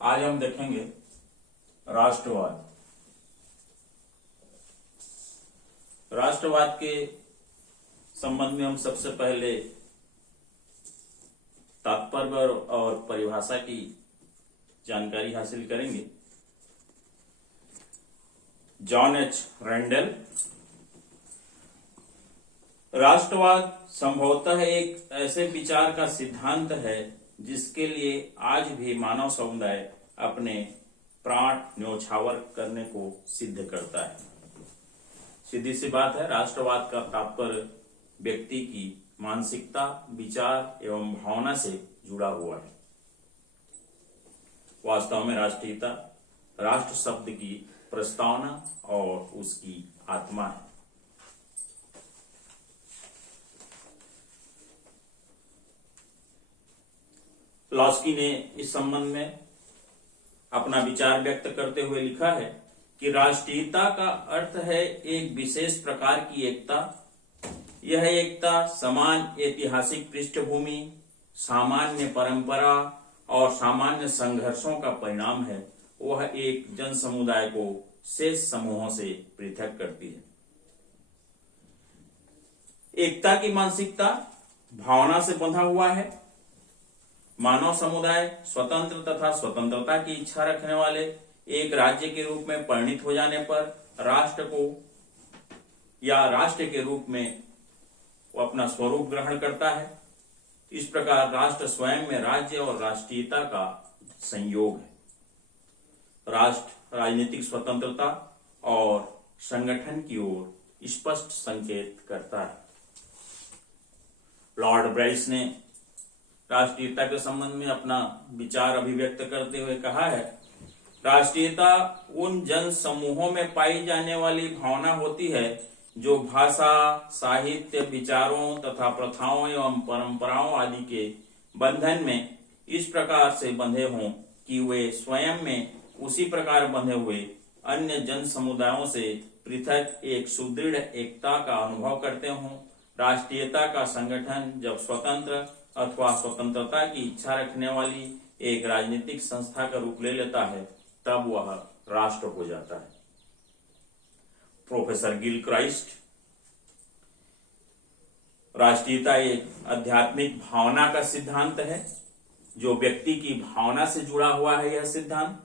आज हम देखेंगे राष्ट्रवाद। राष्ट्रवाद के संबंध में हम सबसे पहले तात्पर्य और परिभाषा की जानकारी हासिल करेंगे। John H Randall. राष्ट्रवाद संभवतः एक ऐसे विचार का सिद्धांत है जिसके लिए आज भी मानव समुदाय अपने प्राण न्योछावर करने को सिद्ध करता है। सीधी सी बात है, राष्ट्रवाद का तात्पर्य व्यक्ति की मानसिकता, विचार एवं भावना से जुड़ा हुआ है। वास्तव में राष्ट्रीयता राष्ट्र शब्द की प्रस्तावना और उसकी आत्मा है। लॉस्की ने इस संबंध में अपना विचार व्यक्त करते हुए लिखा है कि राष्ट्रीयता का अर्थ है एक विशेष प्रकार की एकता। यह एकता समान ऐतिहासिक पृष्ठभूमि, सामान्य परंपरा और सामान्य संघर्षों का परिणाम है। वह एक जन समुदाय को शेष समूहों से पृथक करती है। एकता की मानसिकता भावना से बंधा हुआ है। मानव समुदाय स्वतंत्र तथा स्वतंत्रता की इच्छा रखने वाले एक राज्य के रूप में परिणित हो जाने पर राष्ट्र को या राष्ट्र के रूप में वो अपना स्वरूप ग्रहण करता है। इस प्रकार राष्ट्र स्वयं में राज्य और राष्ट्रीयता का संयोग है। राष्ट्र राजनीतिक स्वतंत्रता और संगठन की ओर स्पष्ट संकेत करता है। लॉर्ड ब्राइस ने राष्ट्रीयता के संबंध में अपना विचार अभिव्यक्त करते हुए कहा है, राष्ट्रीयता उन जन समूहों में पाई जाने वाली भावना होती है जो भाषा, साहित्य, विचारों तथा प्रथाओं एवं परंपराओं आदि के बंधन में इस प्रकार से बंधे हों कि वे स्वयं में उसी प्रकार बंधे हुए अन्य जन समुदायों से पृथक एक सुदृढ़ एकता का अनुभव करते हों। राष्ट्रीयता का संगठन जब स्वतंत्र अथवा स्वतंत्रता की इच्छा रखने वाली एक राजनीतिक संस्था का रूप ले लेता है, तब वह राष्ट्र हो जाता है। Professor Gilchrist. राष्ट्रीयता एक आध्यात्मिक भावना का सिद्धांत है जो व्यक्ति की भावना से जुड़ा हुआ है। यह सिद्धांत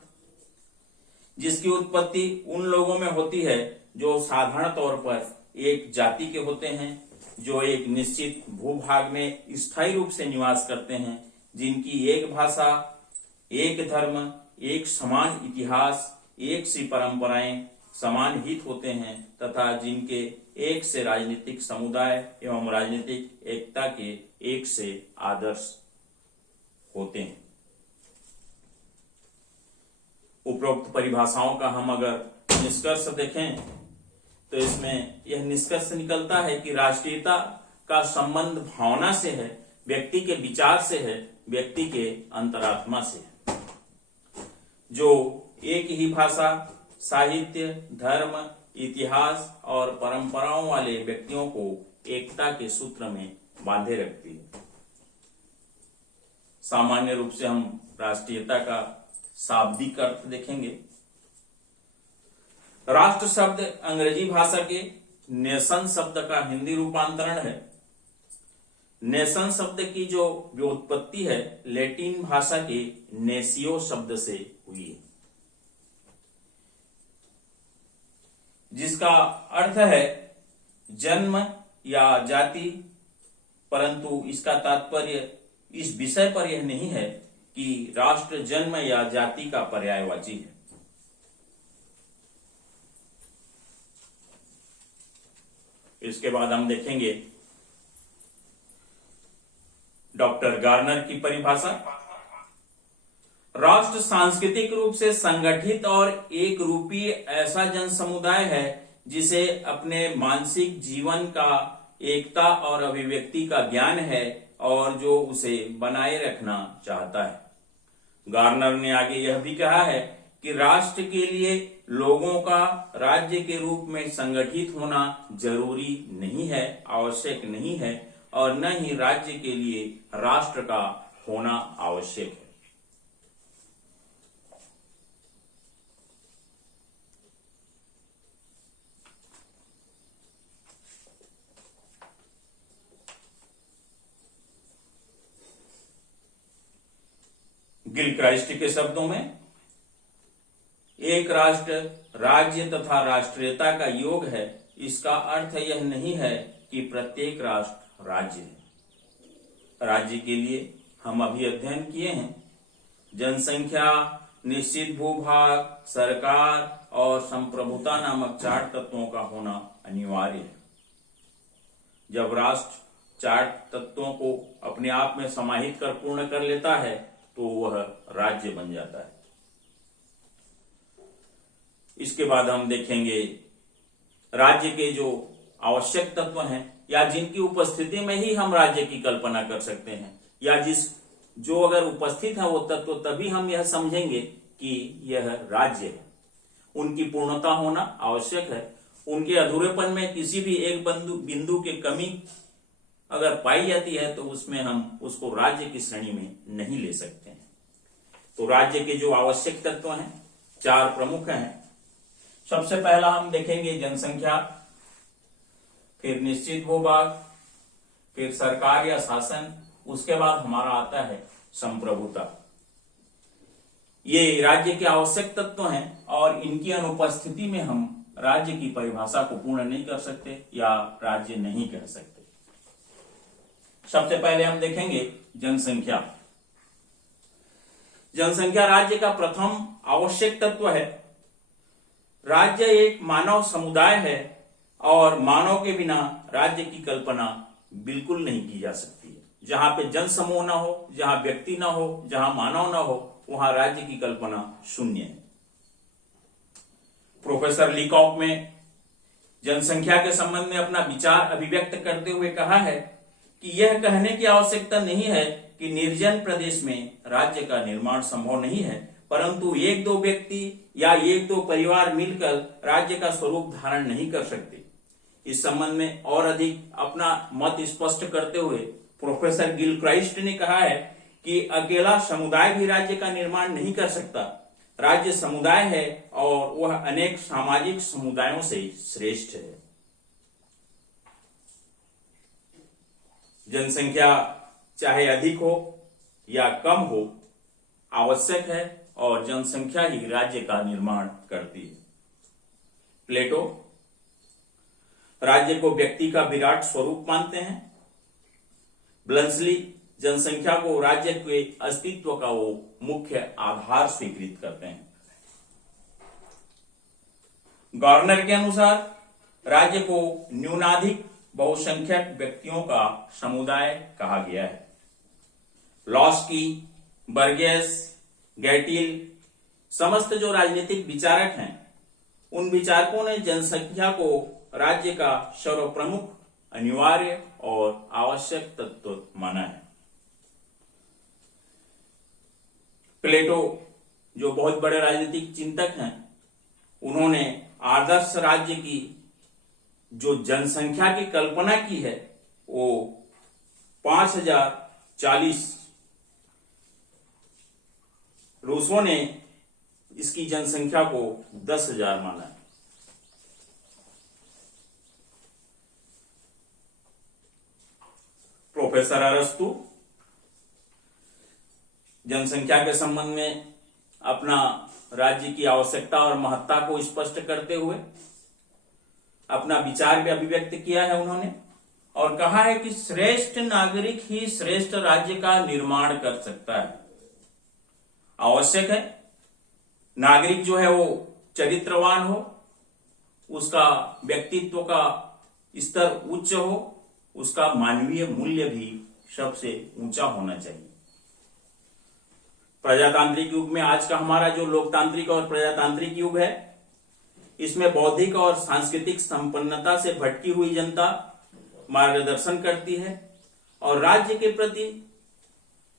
जिसकी उत्पत्ति उन लोगों में होती है जो साधारण तौर पर एक जाति के होते हैं, जो एक निश्चित भूभाग में स्थायी रूप से निवास करते हैं, जिनकी एक भाषा, एक धर्म, एक समान इतिहास, एक सी परंपराएं, समान हित होते हैं तथा जिनके एक से राजनीतिक समुदाय एवं राजनीतिक एकता के एक से आदर्श होते हैं। उपरोक्त परिभाषाओं का हम अगर निष्कर्ष देखें तो इसमें यह निष्कर्ष निकलता है कि राष्ट्रीयता का संबंध भावना से है, व्यक्ति के विचार से है, व्यक्ति के अंतरात्मा से है, जो एक ही भाषा, साहित्य, धर्म, इतिहास और परंपराओं वाले व्यक्तियों को एकता के सूत्र में बांधे रखती है। सामान्य रूप से हम राष्ट्रीयता का शाब्दिक अर्थ देखेंगे। राष्ट्र शब्द अंग्रेजी भाषा के नेशन शब्द का हिंदी रूपांतरण है। नेशन शब्द की जो व्युत्पत्ति है लैटिन भाषा के नेशियो शब्द से हुई है, जिसका अर्थ है जन्म या जाति, परंतु इसका तात्पर्य इस विषय पर यह नहीं है कि राष्ट्र जन्म या जाति का पर्यायवाची है। इसके बाद हम देखेंगे डॉक्टर गार्नर की परिभाषा। राष्ट्र सांस्कृतिक रूप से संगठित और एक रूपी ऐसा जन समुदाय है जिसे अपने मानसिक जीवन का एकता और अभिव्यक्ति का ज्ञान है और जो उसे बनाए रखना चाहता है। गार्नर ने आगे यह भी कहा है कि राष्ट्र के लिए लोगों का राज्य के रूप में संगठित होना जरूरी नहीं है, आवश्यक नहीं है, और न ही राज्य के लिए राष्ट्र का होना आवश्यक है। गिलक्राइस्ट के शब्दों में, एक राष्ट्र राज्य तथा राष्ट्रीयता का योग है। इसका अर्थ यह नहीं है कि प्रत्येक राष्ट्र राज्य है। राज्य के लिए हम अभी अध्ययन किए हैं, जनसंख्या, निश्चित भूभाग, सरकार और संप्रभुता नामक 4 तत्वों का होना अनिवार्य है। जब राष्ट्र 4 तत्वों को अपने आप में समाहित कर पूर्ण कर लेता है तो वह राज्य बन जाता है। इसके बाद हम देखेंगे राज्य के जो आवश्यक तत्व हैं या जिनकी उपस्थिति में ही हम राज्य की कल्पना कर सकते हैं, या जो अगर उपस्थित है वो तत्व, तभी हम यह समझेंगे कि यह राज्य है। उनकी पूर्णता होना आवश्यक है। उनके अधूरेपन में किसी भी एक बिंदु की कमी अगर पाई जाती है तो उसमें हम उसको राज्य की श्रेणी में नहीं ले सकते हैं। तो राज्य के जो आवश्यक तत्व हैं 4 प्रमुख हैं। सबसे पहला हम देखेंगे जनसंख्या, फिर निश्चित भूभाग, फिर सरकार या शासन, उसके बाद हमारा आता है संप्रभुता। ये राज्य के आवश्यक तत्व हैं और इनकी अनुपस्थिति में हम राज्य की परिभाषा को पूर्ण नहीं कर सकते या राज्य नहीं कह सकते। सबसे पहले हम देखेंगे जनसंख्या। जनसंख्या राज्य का प्रथम आवश्यक तत्व है। राज्य एक मानव समुदाय है और मानव के बिना राज्य की कल्पना बिल्कुल नहीं की जा सकती है। जहां पे जन समूह ना हो, जहां व्यक्ति ना हो, जहां मानव ना हो, वहां राज्य की कल्पना शून्य है। प्रोफेसर लीकॉक में जनसंख्या के संबंध में अपना विचार अभिव्यक्त करते हुए कहा है कि यह कहने की आवश्यकता नहीं है कि निर्जन प्रदेश में राज्य का निर्माण संभव नहीं है, परंतु 1-2 व्यक्ति या 1-2 परिवार मिलकर राज्य का स्वरूप धारण नहीं कर सकते। इस संबंध में और अधिक अपना मत स्पष्ट करते हुए प्रोफेसर गिलक्राइस्ट ने कहा है कि अकेला समुदाय भी राज्य का निर्माण नहीं कर सकता। राज्य समुदाय है और वह अनेक सामाजिक समुदायों से श्रेष्ठ है। जनसंख्या चाहे अधिक हो या कम हो आवश्यक है और जनसंख्या ही राज्य का निर्माण करती है। प्लेटो राज्य को व्यक्ति का विराट स्वरूप मानते हैं। ब्लंसली जनसंख्या को राज्य के अस्तित्व का वो मुख्य आधार स्वीकृत करते हैं। गवर्नर के अनुसार राज्य को न्यूनाधिक बहुसंख्यक व्यक्तियों का समुदाय कहा गया है। लॉस्की, बर्गेस, गैटिल समस्त जो राजनीतिक विचारक हैं, उन विचारकों ने जनसंख्या को राज्य का सर्वप्रमुख, अनिवार्य और आवश्यक तत्व माना है। प्लेटो जो बहुत बड़े राजनीतिक चिंतक हैं, उन्होंने आदर्श राज्य की जो जनसंख्या की कल्पना की है वो 5040। रूसो ने इसकी जनसंख्या को 10,000 माना है। प्रोफेसर अरस्तु जनसंख्या के संबंध में अपना राज्य की आवश्यकता और महत्ता को स्पष्ट करते हुए अपना विचार भी अभिव्यक्त किया है उन्होंने, और कहा है कि श्रेष्ठ नागरिक ही श्रेष्ठ राज्य का निर्माण कर सकता है। आवश्यक है नागरिक जो है वो चरित्रवान हो, उसका व्यक्तित्व का स्तर उच्च हो, उसका मानवीय मूल्य भी सबसे ऊंचा होना चाहिए। प्रजातांत्रिक युग में आज का हमारा जो लोकतांत्रिक और प्रजातांत्रिक युग है, इसमें बौद्धिक और सांस्कृतिक संपन्नता से भटकी हुई जनता मार्गदर्शन करती है और राज्य के प्रति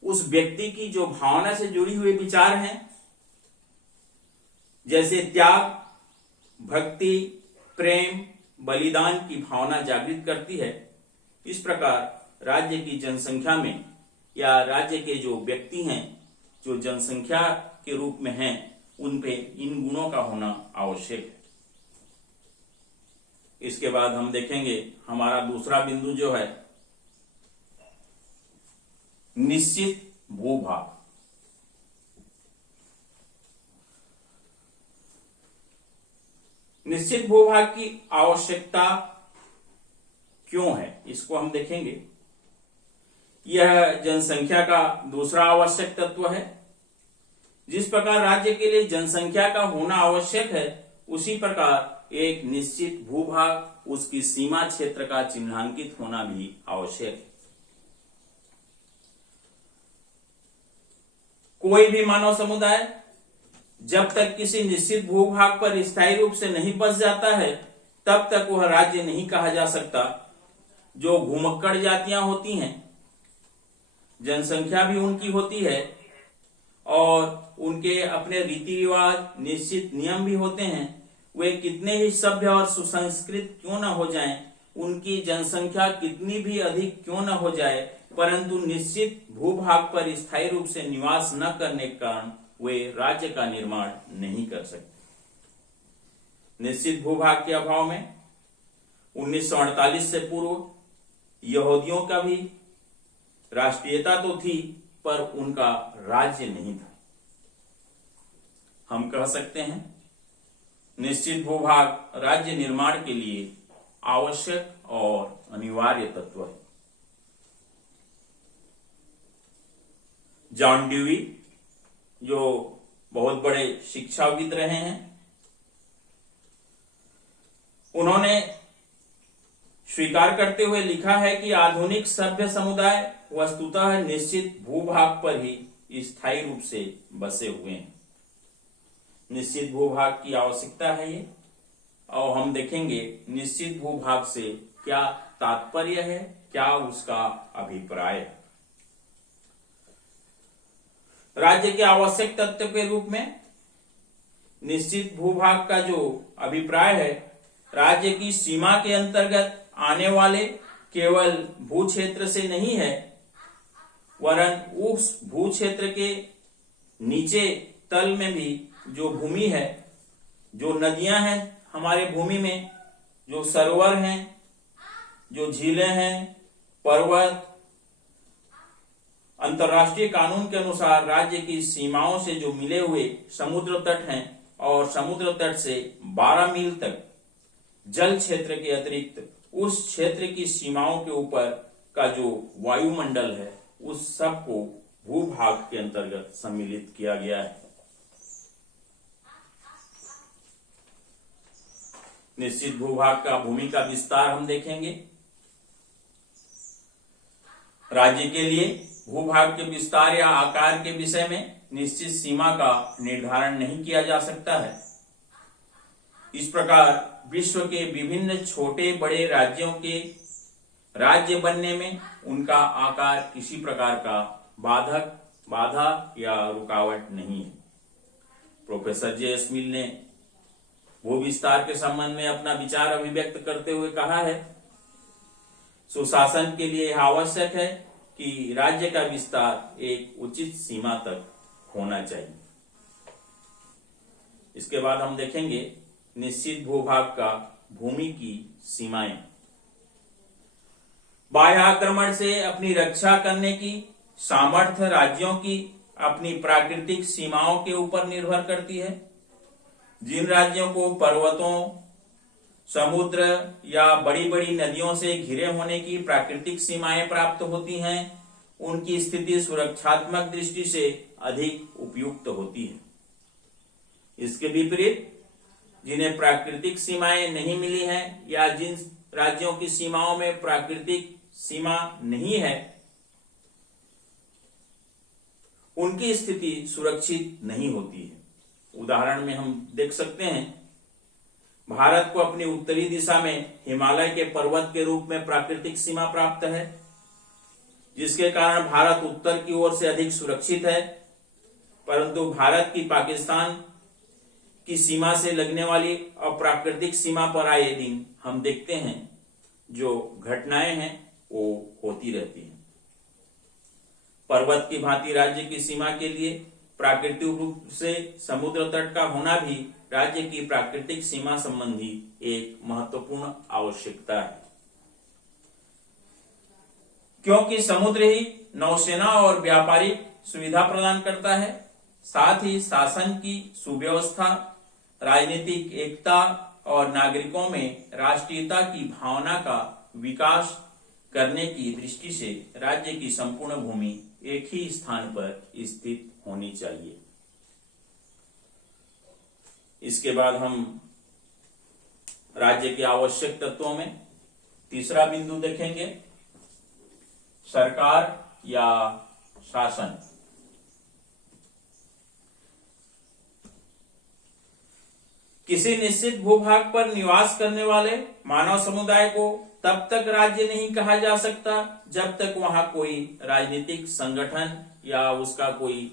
उस व्यक्ति की जो भावना से जुड़ी हुए विचार हैं, जैसे त्याग, भक्ति, प्रेम, बलिदान की भावना जागृत करती है। इस प्रकार राज्य की जनसंख्या में या राज्य के जो व्यक्ति हैं जो जनसंख्या के रूप में हैं, उन पे इन गुणों का होना आवश्यक है। इसके बाद हम देखेंगे हमारा दूसरा बिंदु जो है निश्चित भूभाग। निश्चित भूभाग की आवश्यकता क्यों है, इसको हम देखेंगे। यह जनसंख्या का दूसरा आवश्यक तत्व है। जिस प्रकार राज्य के लिए जनसंख्या का होना आवश्यक है, उसी प्रकार एक निश्चित भूभाग, उसकी सीमा क्षेत्र का चिन्हांकित होना भी आवश्यक है। कोई भी मानव समुदाय जब तक किसी निश्चित भूभाग पर स्थायी रूप से नहीं बस जाता है, तब तक वह राज्य नहीं कहा जा सकता। जो घुमक्कड़ जातियां होती हैं, जनसंख्या भी उनकी होती है और उनके अपने रीति रिवाज, निश्चित नियम भी होते हैं। वे कितने ही सभ्य और सुसंस्कृत क्यों न हो जाएं, उनकी जनसंख्या कितनी भी अधिक क्यों न हो जाए, परंतु निश्चित भूभाग पर स्थायी रूप से निवास न करने के कारण वे राज्य का निर्माण नहीं कर सकते। निश्चित भूभाग के अभाव में 1948 से पूर्व यहूदियों का भी राष्ट्रीयता तो थी, पर उनका राज्य नहीं था। हम कह सकते हैं निश्चित भूभाग राज्य निर्माण के लिए आवश्यक और अनिवार्य तत्व है। जॉन ड्यूई, जो बहुत बड़े शिक्षाविद रहे हैं, उन्होंने स्वीकार करते हुए लिखा है कि आधुनिक सभ्य समुदाय वस्तुतः निश्चित भूभाग पर ही स्थायी रूप से बसे हुए हैं। निश्चित भूभाग की आवश्यकता है ये, और हम देखेंगे निश्चित भूभाग से क्या तात्पर्य है, क्या उसका अभिप्राय है। राज्य के आवश्यक तत्व के रूप में निश्चित भूभाग का जो अभिप्राय है, राज्य की सीमा के अंतर्गत आने वाले केवल भू क्षेत्र से नहीं है, वरन उस भू क्षेत्र के नीचे तल में भी जो भूमि है, जो नदियां हैं हमारे भूमि में, जो सरोवर हैं, जो झीलें हैं, पर्वत, अंतर्राष्ट्रीय कानून के अनुसार राज्य की सीमाओं से जो मिले हुए समुद्र तट हैं, और समुद्र तट से 12 मील तक जल क्षेत्र के अतिरिक्त उस क्षेत्र की सीमाओं के ऊपर का जो वायुमंडल है, उस सब को भूभाग के अंतर्गत सम्मिलित किया गया है। निश्चित भूभाग का भूमि का विस्तार हम देखेंगे। राज्य के लिए भूभाग के विस्तार या आकार के विषय में निश्चित सीमा का निर्धारण नहीं किया जा सकता है। इस प्रकार विश्व के विभिन्न छोटे बड़े राज्यों के राज्य बनने में उनका आकार किसी प्रकार का बाधा या रुकावट नहीं है। Professor JS. मिल ने भू विस्तार के संबंध में अपना विचार अभिव्यक्त करते हुए कहा है, सुशासन के लिए आवश्यक है कि राज्य का विस्तार एक उचित सीमा तक होना चाहिए। इसके बाद हम देखेंगे निश्चित भूभाग का भूमि की सीमाएं। बाह्य आक्रमण से अपनी रक्षा करने की सामर्थ्य राज्यों की अपनी प्राकृतिक सीमाओं के ऊपर निर्भर करती है। जिन राज्यों को पर्वतों, समुद्र या बड़ी बड़ी नदियों से घिरे होने की प्राकृतिक सीमाएं प्राप्त होती हैं, उनकी स्थिति सुरक्षात्मक दृष्टि से अधिक उपयुक्त होती है। इसके विपरीत जिन्हें प्राकृतिक सीमाएं नहीं मिली हैं, या जिन राज्यों की सीमाओं में प्राकृतिक सीमा नहीं है, उनकी स्थिति सुरक्षित नहीं होती है। उदाहरण में हम देख सकते हैं, भारत को अपनी उत्तरी दिशा में हिमालय के पर्वत के रूप में प्राकृतिक सीमा प्राप्त है, जिसके कारण भारत उत्तर की ओर से अधिक सुरक्षित है। परंतु भारत की पाकिस्तान की सीमा से लगने वाली अप्राकृतिक सीमा पर आए दिन हम देखते हैं जो घटनाएं हैं वो होती रहती हैं। पर्वत की भांति राज्य की सीमा के लिए प्राकृतिक रूप से समुद्र तट का होना भी राज्य की प्राकृतिक सीमा संबंधी एक महत्वपूर्ण आवश्यकता है, क्योंकि समुद्र ही नौसेना और व्यापारिक सुविधा प्रदान करता है। साथ ही शासन की सुव्यवस्था, राजनीतिक एकता और नागरिकों में राष्ट्रीयता की भावना का विकास करने की दृष्टि से राज्य की संपूर्ण भूमि एक ही स्थान पर स्थित होनी चाहिए। इसके बाद हम राज्य के आवश्यक तत्वों में तीसरा बिंदु देखेंगे, सरकार या शासन। किसी निश्चित भूभाग पर निवास करने वाले मानव समुदाय को तब तक राज्य नहीं कहा जा सकता जब तक वहां कोई राजनीतिक संगठन या उसका कोई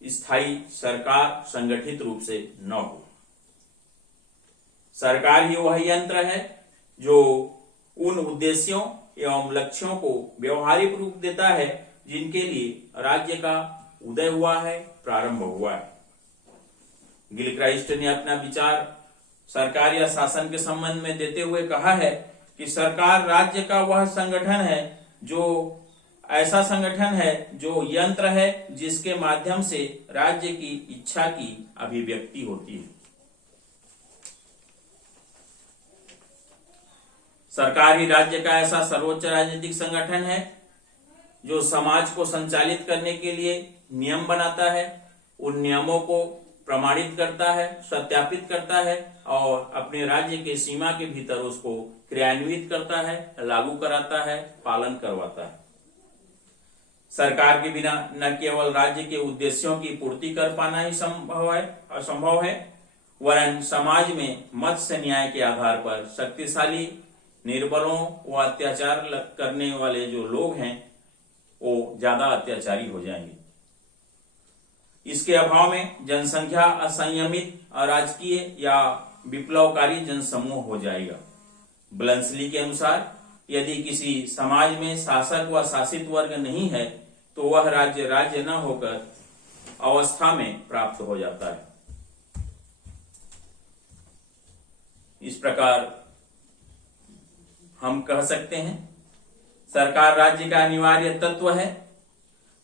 स्थायी सरकार संगठित रूप से न हो। सरकार ही वह यंत्र है जो उन उद्देश्यों एवं लक्ष्यों को व्यवहारिक रूप देता है जिनके लिए राज्य का उदय हुआ है, प्रारंभ हुआ है। गिलक्राइस्ट ने अपना विचार सरकार या शासन के संबंध में देते हुए कहा है कि सरकार राज्य का वह संगठन है जो ऐसा संगठन है जो यंत्र है जिसके माध्यम से राज्य की इच्छा की अभिव्यक्ति होती है। सरकार ही राज्य का ऐसा सर्वोच्च राजनीतिक संगठन है जो समाज को संचालित करने के लिए नियम बनाता है, उन नियमों को प्रमाणित करता है, सत्यापित करता है और अपने राज्य के सीमा के भीतर उसको क्रियान्वित करता है, लागू कराता है, पालन करवाता है। सरकार के बिना न केवल राज्य के उद्देश्यों की पूर्ति कर पाना ही असंभव है, वरन समाज में मत्स्य न्याय के आधार पर शक्तिशाली निर्बलों व अत्याचार करने वाले जो लोग हैं वो ज्यादा अत्याचारी हो जाएंगे। इसके अभाव में जनसंख्या असंयमित, अराजकीय या विप्लवकारी जनसमूह हो जाएगा। ब्लंसली के अनुसार यदि किसी समाज में शासक व शासित वर्ग नहीं है तो वह राज्य न होकर अवस्था में प्राप्त हो जाता है। इस प्रकार हम कह सकते हैं सरकार राज्य का अनिवार्य तत्व है,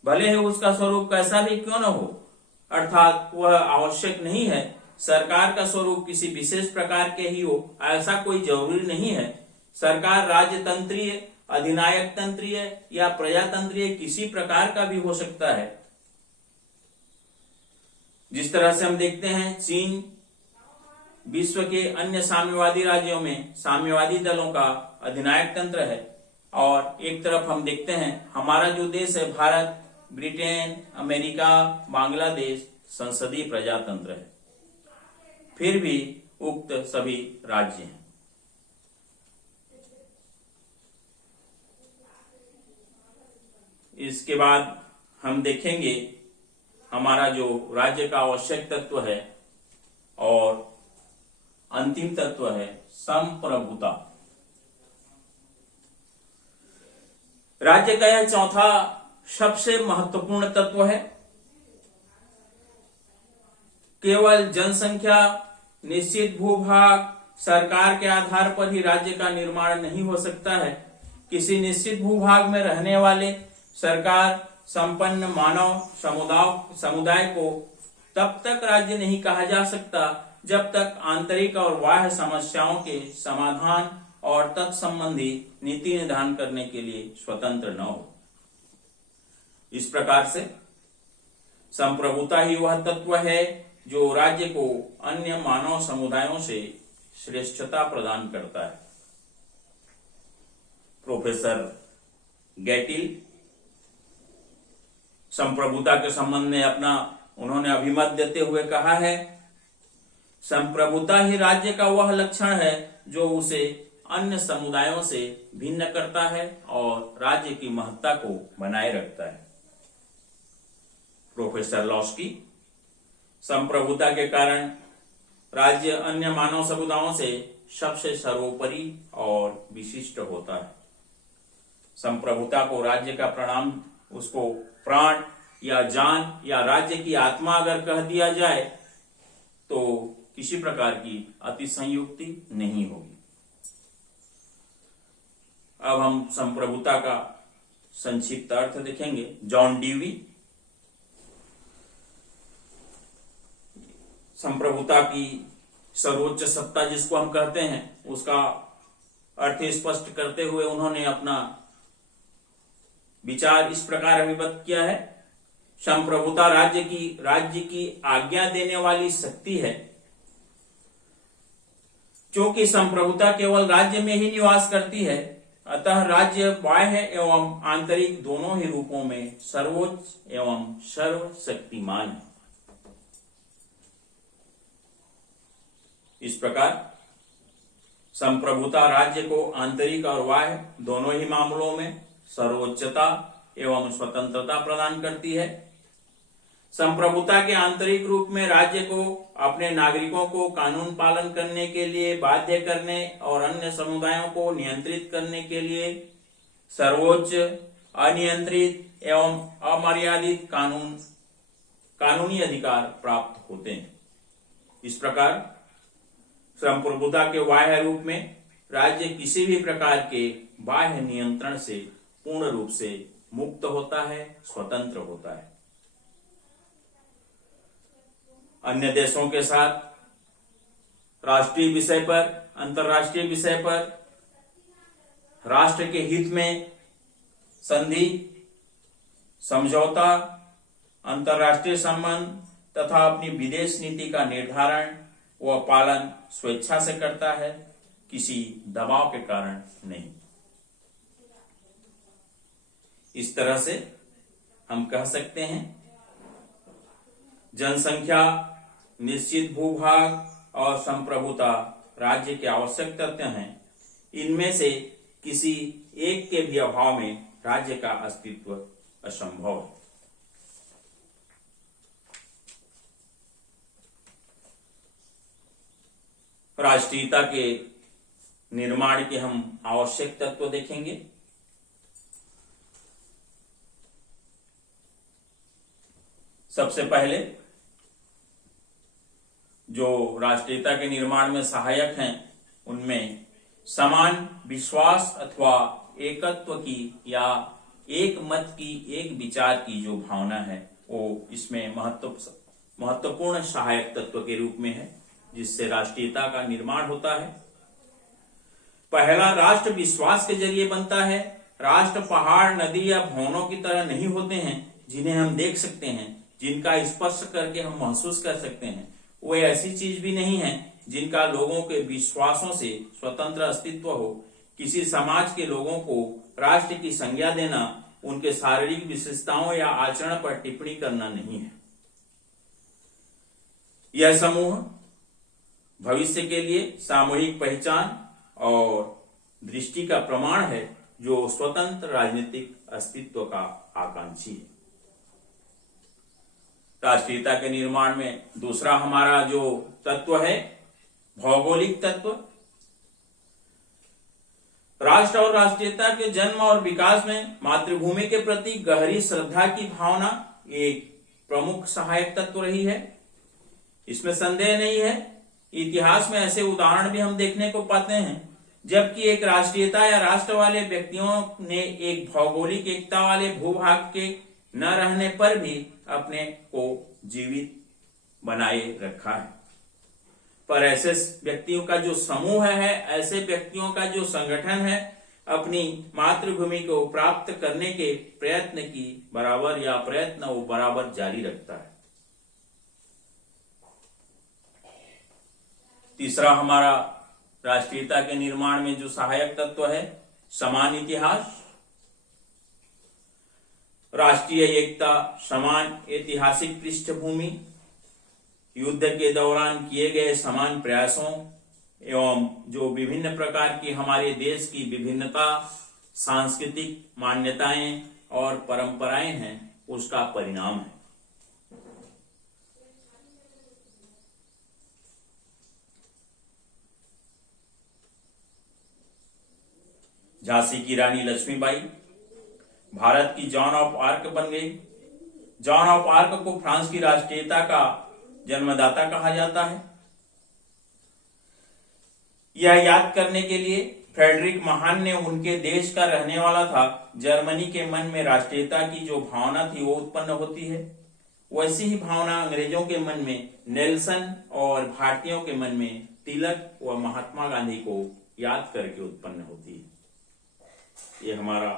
भले ही उसका स्वरूप कैसा भी क्यों न हो, अर्थात वह आवश्यक नहीं है सरकार का स्वरूप किसी विशेष प्रकार के ही हो, ऐसा कोई जरूरी नहीं है। सरकार राजतंत्रीय, अधिनायक तंत्रीय या प्रजातंत्रीय किसी प्रकार का भी हो सकता है। जिस तरह से हम देखते हैं चीन विश्व के अन्य साम्यवादी राज्यों में साम्यवादी दलों का अधिनायक तंत्र है, और एक तरफ हम देखते हैं हमारा जो देश है भारत, ब्रिटेन, अमेरिका, बांग्लादेश संसदीय प्रजातंत्र है। फिर भी उक्त सभी राज्य हैं। इसके बाद हम देखेंगे हमारा जो राज्य का आवश्यक तत्व है और अंतिम तत्व है संप्रभुता। राज्य का यह चौथा सबसे महत्वपूर्ण तत्व है। केवल जनसंख्या, निश्चित भूभाग, सरकार के आधार पर ही राज्य का निर्माण नहीं हो सकता है। किसी निश्चित भूभाग में रहने वाले सरकार संपन्न मानव समुदाय को तब तक राज्य नहीं कहा जा सकता जब तक आंतरिक और बाह्य समस्याओं के समाधान और तत्संबंधी नीति निर्धारण करने के लिए स्वतंत्र न हो। इस प्रकार से संप्रभुता ही वह तत्व है जो राज्य को अन्य मानव समुदायों से श्रेष्ठता प्रदान करता है। प्रोफेसर गैटिल संप्रभुता के संबंध में अपना उन्होंने अभिमत देते हुए कहा है, संप्रभुता ही राज्य का वह लक्षण है जो उसे अन्य समुदायों से भिन्न करता है और राज्य की महत्ता को बनाए रखता है। प्रोफेसर लॉस्की संप्रभुता के कारण राज्य अन्य मानव समुदायों से सबसे सर्वोपरि और विशिष्ट होता है। संप्रभुता को राज्य का प्रणाम, उसको प्राण या जान या राज्य की आत्मा अगर कह दिया जाए तो किसी प्रकार की अतिशयोक्ति नहीं होगी। अब हम संप्रभुता का संक्षिप्त अर्थ देखेंगे। जॉन डीवी संप्रभुता की सर्वोच्च सत्ता जिसको हम कहते हैं उसका अर्थ स्पष्ट करते हुए उन्होंने अपना विचार इस प्रकार अभिव्यक्त किया है। संप्रभुता राज्य की आज्ञा देने वाली शक्ति है, क्योंकि संप्रभुता केवल राज्य में ही निवास करती है, अतः राज्य बाह्य एवं आंतरिक दोनों ही रूपों में सर्वोच्च एवं सर्वशक्तिमान है। इस प्रकार संप्रभुता राज्य को आंतरिक और बाह्य दोनों ही मामलों में सर्वोच्चता एवं स्वतंत्रता प्रदान करती है। संप्रभुता के आंतरिक रूप में राज्य को अपने नागरिकों को कानून पालन करने के लिए बाध्य करने और अन्य समुदायों को नियंत्रित करने के लिए सर्वोच्च, अनियंत्रित एवं अमर्यादित कानूनी अधिकार प्राप्त होते हैं। इस प्रकार संप्रभुता के बाह्य रूप में राज्य किसी भी प्रकार के बाह्य नियंत्रण से पूर्ण रूप से मुक्त होता है, स्वतंत्र होता है। अन्य देशों के साथ राष्ट्रीय विषय पर, अंतर्राष्ट्रीय विषय पर राष्ट्र के हित में संधि, समझौता, अंतर्राष्ट्रीय संबंध तथा अपनी विदेश नीति का निर्धारण व पालन स्वेच्छा से करता है, किसी दबाव के कारण नहीं। इस तरह से हम कह सकते हैं जनसंख्या, निश्चित भूभाग और संप्रभुता राज्य के आवश्यक तत्व हैं। इनमें से किसी एक के भी अभाव में राज्य का अस्तित्व असंभव है। राष्ट्रीयता के निर्माण के हम आवश्यक तत्व देखेंगे। सबसे पहले जो राष्ट्रीयता के निर्माण में सहायक हैं उनमें समान विश्वास अथवा एकत्व की या एक मत की, एक विचार की जो भावना है वो इसमें महत्वपूर्ण सहायक तत्व के रूप में है, जिससे राष्ट्रीयता का निर्माण होता है। पहला, राष्ट्र विश्वास के जरिए बनता है। राष्ट्र पहाड़, नदी या भवनों की तरह नहीं होते हैं जिन्हें हम देख सकते हैं, जिनका स्पर्श करके हम महसूस कर सकते हैं। वो ऐसी चीज भी नहीं है जिनका लोगों के विश्वासों से स्वतंत्र अस्तित्व हो। किसी समाज के लोगों को राष्ट्र की संज्ञा देना उनके शारीरिक विशेषताओं या आचरण पर टिप्पणी करना नहीं है। यह समूह भविष्य के लिए सामूहिक पहचान और दृष्टि का प्रमाण है, जो स्वतंत्र राजनीतिक अस्तित्व का आकांक्षी है। राष्ट्रीयता के निर्माण में दूसरा हमारा जो तत्व है, भौगोलिक तत्व। राष्ट्र और राष्ट्रीयता के जन्म और विकास में मातृभूमि के प्रति गहरी श्रद्धा की भावना एक प्रमुख सहायक तत्व रही है, इसमें संदेह नहीं है। इतिहास में ऐसे उदाहरण भी हम देखने को पाते हैं जबकि एक राष्ट्रीयता या राष्ट्र वाले व्यक्तियों ने एक भौगोलिक एकता वाले भूभाग के न रहने पर भी अपने को जीवित बनाए रखा है। पर ऐसे व्यक्तियों का जो समूह है, ऐसे व्यक्तियों का जो संगठन है, अपनी मातृभूमि को प्राप्त करने के प्रयत्न की प्रयत्न वो बराबर जारी रखता है। तीसरा हमारा राष्ट्रीयता के निर्माण में जो सहायक तत्व है, समान इतिहास। राष्ट्रीय एकता, समान ऐतिहासिक पृष्ठभूमि, युद्ध के दौरान किए गए समान प्रयासों एवं जो विभिन्न प्रकार की हमारे देश की विभिन्नता, सांस्कृतिक मान्यताएं और परंपराएं हैं, उसका परिणाम है। झांसी की रानी लक्ष्मीबाई भारत की जॉन ऑफ आर्क बन गई। जॉन ऑफ आर्क को फ्रांस की राष्ट्रीयता का जन्मदाता कहा जाता है। यह याद करने के लिए फ्रेडरिक महान ने, उनके देश का रहने वाला था, जर्मनी के मन में राष्ट्रीयता की जो भावना थी वो उत्पन्न होती है। वैसी ही भावना अंग्रेजों के मन में नेल्सन और भारतीयों के मन में तिलक व महात्मा गांधी को याद करके उत्पन्न होती है। ये हमारा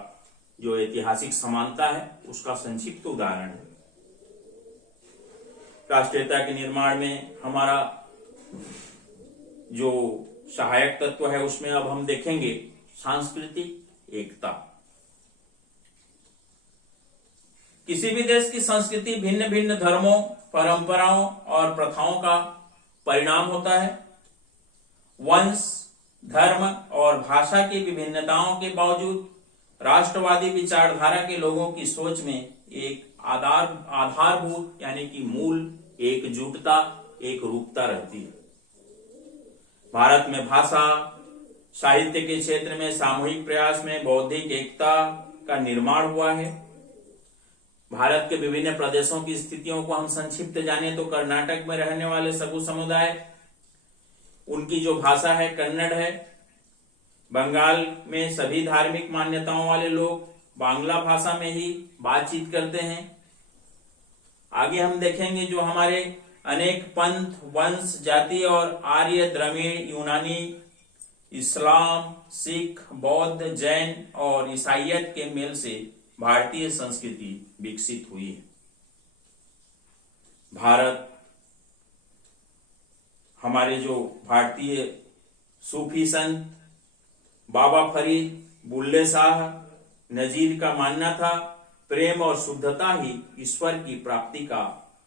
जो ऐतिहासिक समानता है उसका संक्षिप्त उदाहरण है। राष्ट्रीयता के निर्माण में हमारा जो सहायक तत्व है उसमें अब हम देखेंगे सांस्कृतिक एकता। किसी भी देश की संस्कृति भिन्न भिन्न धर्मों, परंपराओं और प्रथाओं का परिणाम होता है। वंश, धर्म और भाषा की विभिन्नताओं के बावजूद राष्ट्रवादी विचारधारा के लोगों की सोच में एक आधारभूत यानी कि मूल एकजुटता, एक रूपता रहती है। भारत में भाषा, साहित्य के क्षेत्र में सामूहिक प्रयास में बौद्धिक एकता का निर्माण हुआ है। भारत के विभिन्न प्रदेशों की स्थितियों को हम संक्षिप्त जाने तो कर्नाटक में रहने वाले सबू समुदाय, उनकी जो भाषा है कन्नड़ है। बंगाल में सभी धार्मिक मान्यताओं वाले लोग बांग्ला भाषा में ही बातचीत करते हैं। आगे हम देखेंगे जो हमारे अनेक पंथ, वंश, जाति और आर्य, द्रविड़, यूनानी, इस्लाम, सिख, बौद्ध, जैन और ईसाइयत के मेल से भारतीय संस्कृति विकसित हुई है। भारत हमारे जो भारतीय सूफी संत बाबा फरीद, बुल्ले शाह, नजीर का मानना था प्रेम और शुद्धता ही ईश्वर की प्राप्ति का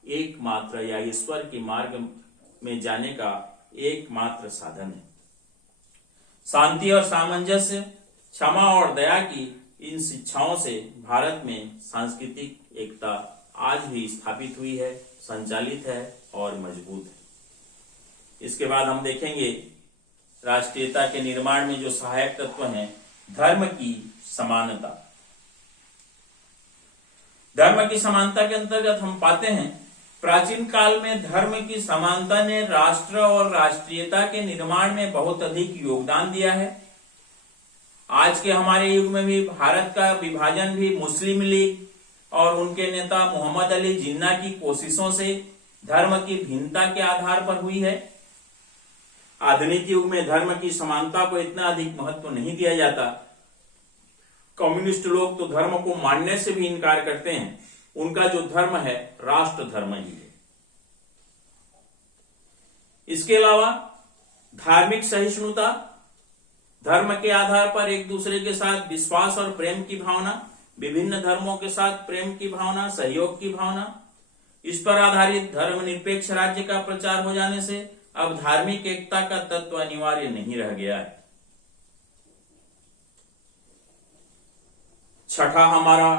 एकमात्र या ईश्वर के मार्ग में जाने का एकमात्र साधन है। शांति और सामंजस्य, क्षमा और दया की इन शिक्षाओं से भारत में सांस्कृतिक एकता आज भी स्थापित हुई है, संचालित है और मजबूत है। इसके बाद हम देखेंगे राष्ट्रीयता के निर्माण में जो सहायक तत्व हैं, धर्म की समानता। धर्म की समानता के अंतर्गत हम पाते हैं प्राचीन काल में धर्म की समानता ने राष्ट्र और राष्ट्रीयता के निर्माण में बहुत अधिक योगदान दिया है। आज के हमारे युग में भी भारत का विभाजन भी मुस्लिम लीग और उनके नेता मोहम्मद अली जिन्ना की कोशिशों से धर्म की भिन्नता के आधार पर हुई है। आधुनिक युग में धर्म की समानता को इतना अधिक महत्व नहीं दिया जाता। कम्युनिस्ट लोग तो धर्म को मानने से भी इनकार करते हैं। उनका जो धर्म है राष्ट्र धर्म ही है। इसके अलावा धार्मिक सहिष्णुता, धर्म के आधार पर एक दूसरे के साथ विश्वास और प्रेम की भावना, विभिन्न धर्मों के साथ प्रेम की भावना, सहयोग की भावना, इस पर आधारित धर्मनिरपेक्ष राज्य का प्रचार हो जाने से अब धार्मिक एकता का तत्व अनिवार्य नहीं रह गया है। छठा हमारा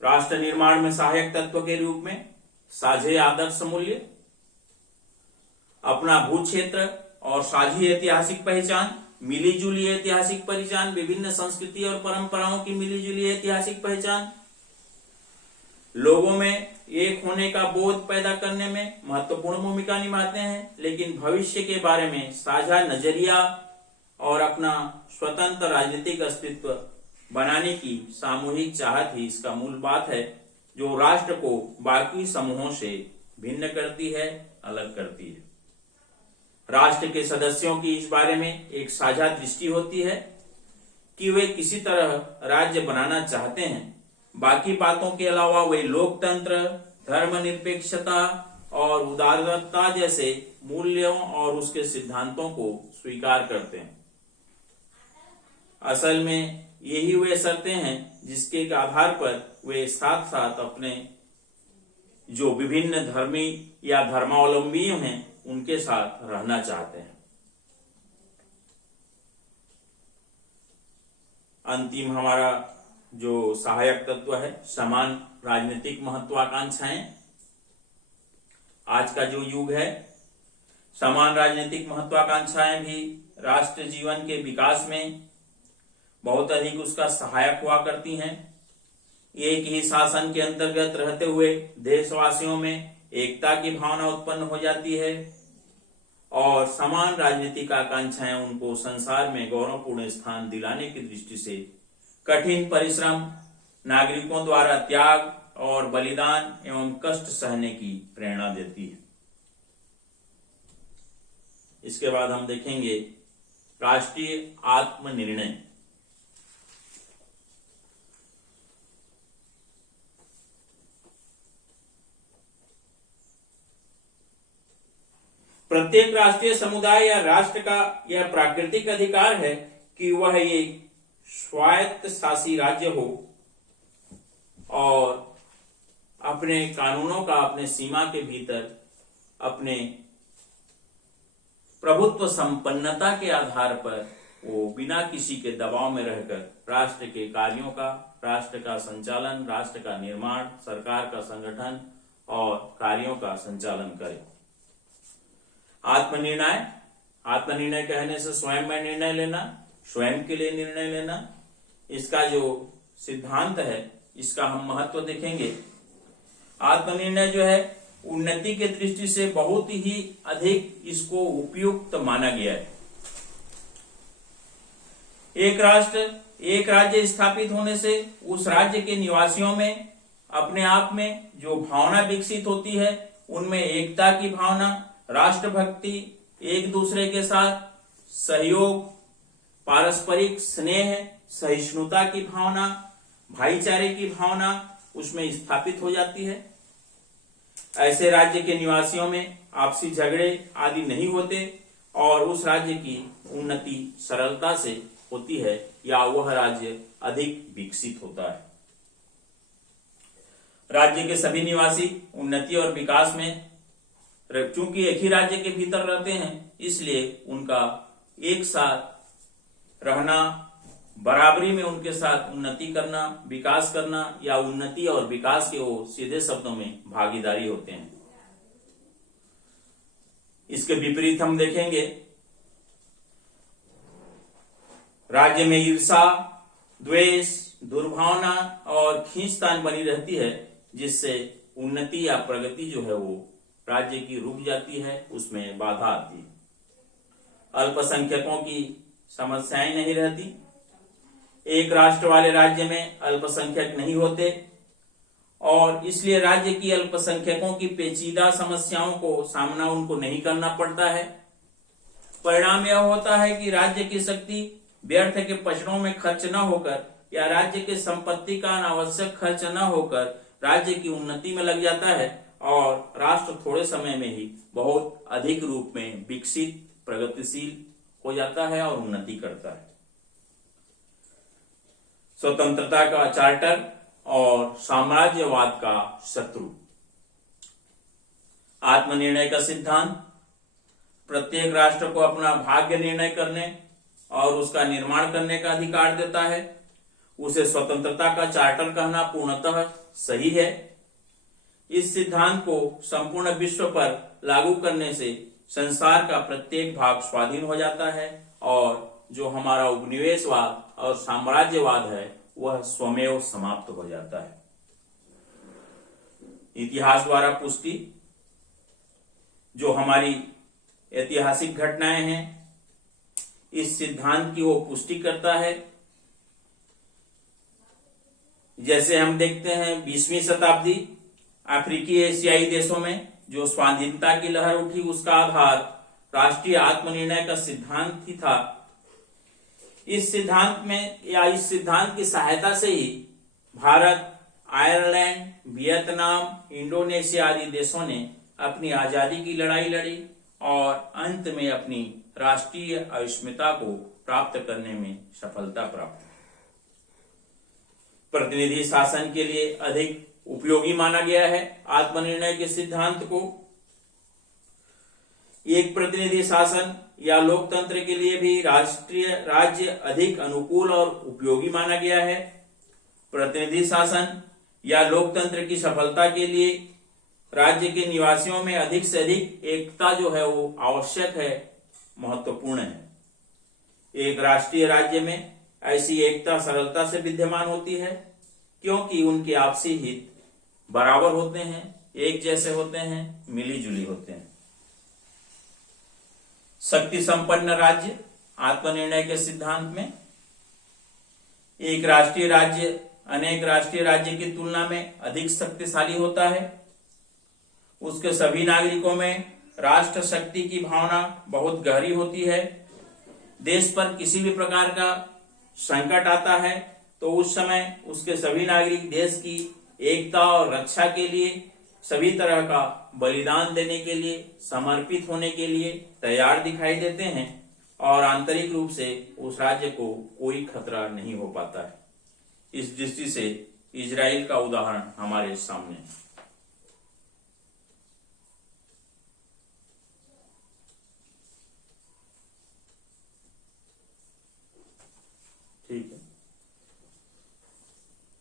राष्ट्र निर्माण में सहायक तत्व के रूप में साझे आदर्श मूल्य, अपना भू क्षेत्र और साझी ऐतिहासिक पहचान, मिली जुली ऐतिहासिक पहचान, विभिन्न संस्कृति और परंपराओं की मिली जुली ऐतिहासिक पहचान, लोगों में एक होने का बोध पैदा करने में महत्वपूर्ण भूमिका निभाते हैं। लेकिन भविष्य के बारे में साझा नजरिया और अपना स्वतंत्र राजनीतिक अस्तित्व बनाने की सामूहिक चाहत ही इसका मूल बात है, जो राष्ट्र को बाकी समूहों से भिन्न करती है, अलग करती है। राष्ट्र के सदस्यों की इस बारे में एक साझा दृष्टि होती है कि वे किसी तरह राज्य बनाना चाहते हैं। बाकी बातों के अलावा वे लोकतंत्र, धर्मनिरपेक्षता और उदारता जैसे मूल्यों और उसके सिद्धांतों को स्वीकार करते हैं। असल में यही वे शर्तें हैं जिसके आधार पर वे साथ साथ अपने जो विभिन्न धर्मी या धर्मावलंबी हैं उनके साथ रहना चाहते हैं। अंतिम हमारा जो सहायक तत्व है समान राजनीतिक महत्वाकांक्षाएं। आज का जो युग है, समान राजनीतिक महत्वाकांक्षाएं भी राष्ट्र जीवन के विकास में बहुत अधिक उसका सहायक हुआ करती हैं। एक ही शासन के अंतर्गत रहते हुए देशवासियों में एकता की भावना उत्पन्न हो जाती है और समान राजनीतिक आकांक्षाएं उनको संसार में गौरवपूर्ण स्थान दिलाने की दृष्टि से कठिन परिश्रम, नागरिकों द्वारा त्याग और बलिदान एवं कष्ट सहने की प्रेरणा देती है। इसके बाद हम देखेंगे राष्ट्रीय आत्मनिर्णय। प्रत्येक राष्ट्रीय समुदाय या राष्ट्र का यह प्राकृतिक अधिकार है कि वह एक स्वायत्त शासी राज्य हो और अपने कानूनों का अपने सीमा के भीतर अपने प्रभुत्व संपन्नता के आधार पर वो बिना किसी के दबाव में रहकर राष्ट्र के कार्यों का, राष्ट्र का संचालन, राष्ट्र का निर्माण, सरकार का संगठन और कार्यों का संचालन करे। आत्मनिर्णय, आत्मनिर्णय कहने से स्वयं में निर्णय लेना, स्वयं के लिए निर्णय लेना। इसका जो सिद्धांत है इसका हम महत्व देखेंगे। आत्मनिर्णय जो है उन्नति के दृष्टि से बहुत ही अधिक इसको उपयुक्त माना गया है। एक राष्ट्र, एक राज्य स्थापित होने से उस राज्य के निवासियों में अपने आप में जो भावना विकसित होती है उनमें एकता की भावना, राष्ट्रभक्ति, एक दूसरे के साथ सहयोग, पारस्परिक स्नेह, सहिष्णुता की भावना, भाईचारे की भावना उसमें स्थापित हो जाती है। ऐसे राज्य के निवासियों में आपसी झगड़े आदि नहीं होते और उस राज्य की उन्नति सरलता से होती है या वह राज्य अधिक विकसित होता है। राज्य के सभी निवासी उन्नति और विकास में, चूंकि एक ही राज्य के भीतर रहते हैं इसलिए उनका एक साथ रहना, बराबरी में उनके साथ उन्नति करना, विकास करना या उन्नति और विकास के वो सीधे शब्दों में भागीदारी होते हैं। इसके विपरीत हम देखेंगे राज्य में ईर्षा, द्वेष, दुर्भावना और खींचतान बनी रहती है जिससे उन्नति या प्रगति जो है वो राज्य की रुक जाती है, उसमें बाधा आती है। अल्पसंख्यकों की समस्याएं नहीं रहती। एक राष्ट्र वाले राज्य में अल्पसंख्यक नहीं होते और इसलिए राज्य की अल्पसंख्यकों की पेचीदा समस्याओं को सामना उनको नहीं करना पड़ता है। परिणाम यह होता है कि राज्य की शक्ति व्यर्थ के पचड़ों में खर्च न होकर या राज्य की संपत्ति का अनावश्यक खर्च न होकर राज्य की उन्नति में लग जाता है और राष्ट्र थोड़े समय में ही बहुत अधिक रूप में विकसित, प्रगतिशील हो जाता है और उन्नति करता है। स्वतंत्रता का चार्टर और साम्राज्यवाद का शत्रु। आत्मनिर्णय का सिद्धांत प्रत्येक राष्ट्र को अपना भाग्य निर्णय करने और उसका निर्माण करने का अधिकार देता है। उसे स्वतंत्रता का चार्टर कहना पूर्णतः सही है। इस सिद्धांत को संपूर्ण विश्व पर लागू करने से संसार का प्रत्येक भाग स्वाधीन हो जाता है और जो हमारा उपनिवेशवाद और साम्राज्यवाद है वह स्वमेव समाप्त हो जाता है। इतिहास द्वारा पुष्टि, जो हमारी ऐतिहासिक घटनाएं हैं इस सिद्धांत की वो पुष्टि करता है। जैसे हम देखते हैं 20वीं शताब्दी अफ्रीकी एशियाई देशों में जो स्वाधीनता की लहर उठी उसका आधार राष्ट्रीय आत्मनिर्णय का सिद्धांत ही था। इस सिद्धांत में या इस सिद्धांत की सहायता से ही भारत, आयरलैंड, वियतनाम, इंडोनेशिया आदि देशों ने अपनी आजादी की लड़ाई लड़ी और अंत में अपनी राष्ट्रीय अस्मिता को प्राप्त करने में सफलता प्राप्त की। प्रतिनिधि शासन के लिए अधिक उपयोगी माना गया है आत्मनिर्णय के सिद्धांत को। एक प्रतिनिधि शासन या लोकतंत्र के लिए भी राष्ट्रीय राज्य अधिक अनुकूल और उपयोगी माना गया है। प्रतिनिधि शासन या लोकतंत्र की सफलता के लिए राज्य के निवासियों में अधिक से अधिक एकता जो है वो आवश्यक है, महत्वपूर्ण है। एक राष्ट्रीय राज्य में ऐसी एकता सरलता से विद्यमान होती है क्योंकि उनके आपसी हित बराबर होते हैं, एक जैसे होते हैं, मिली जुली होते हैं। शक्ति संपन्न राज्य आत्मनिर्णय के सिद्धांत में एक राष्ट्रीय राज्य अनेक राष्ट्रीय राज्य की तुलना में अधिक शक्तिशाली होता है। उसके सभी नागरिकों में राष्ट्र शक्ति की भावना बहुत गहरी होती है। देश पर किसी भी प्रकार का संकट आता है तो उस समय उसके सभी नागरिक देश की एकता और रक्षा के लिए सभी तरह का बलिदान देने के लिए, समर्पित होने के लिए तैयार दिखाई देते हैं और आंतरिक रूप से उस राज्य को कोई खतरा नहीं हो पाता है। इस दृष्टि से इजराइल का उदाहरण हमारे सामने है।